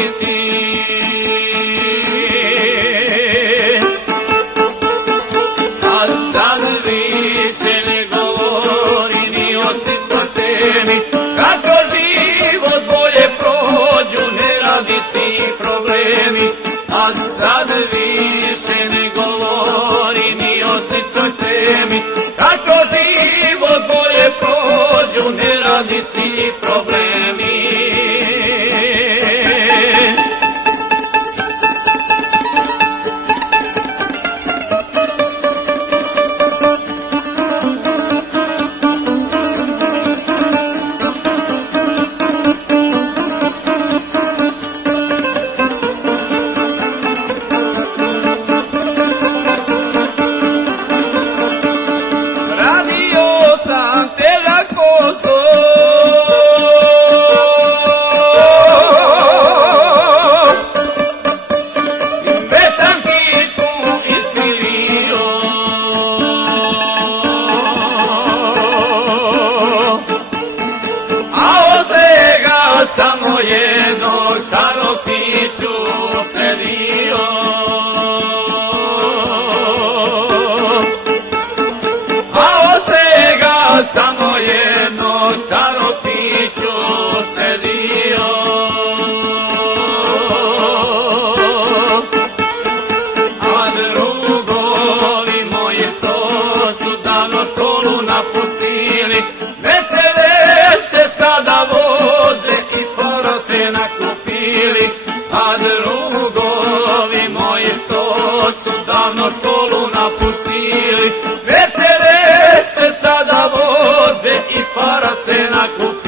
biti. A sad više ne govori ni o sitnoj temi, kako život bolje prođu, ne radi si problemi. A sad više ne govori ni o sitnoj temi, kako život bolje prođu, ne radi si problemi. Radio sam te na koso, već sam kičmu iskrio, a od svega samo jednog starog ptiću stredio. Samo jedno staro piću štedio. A drugovi moji što su davno školu napustili, vesele se sada voze i para se nakupili. A drugovi moji što su davno školu napustili, vesele se sada voze i para se nakupili.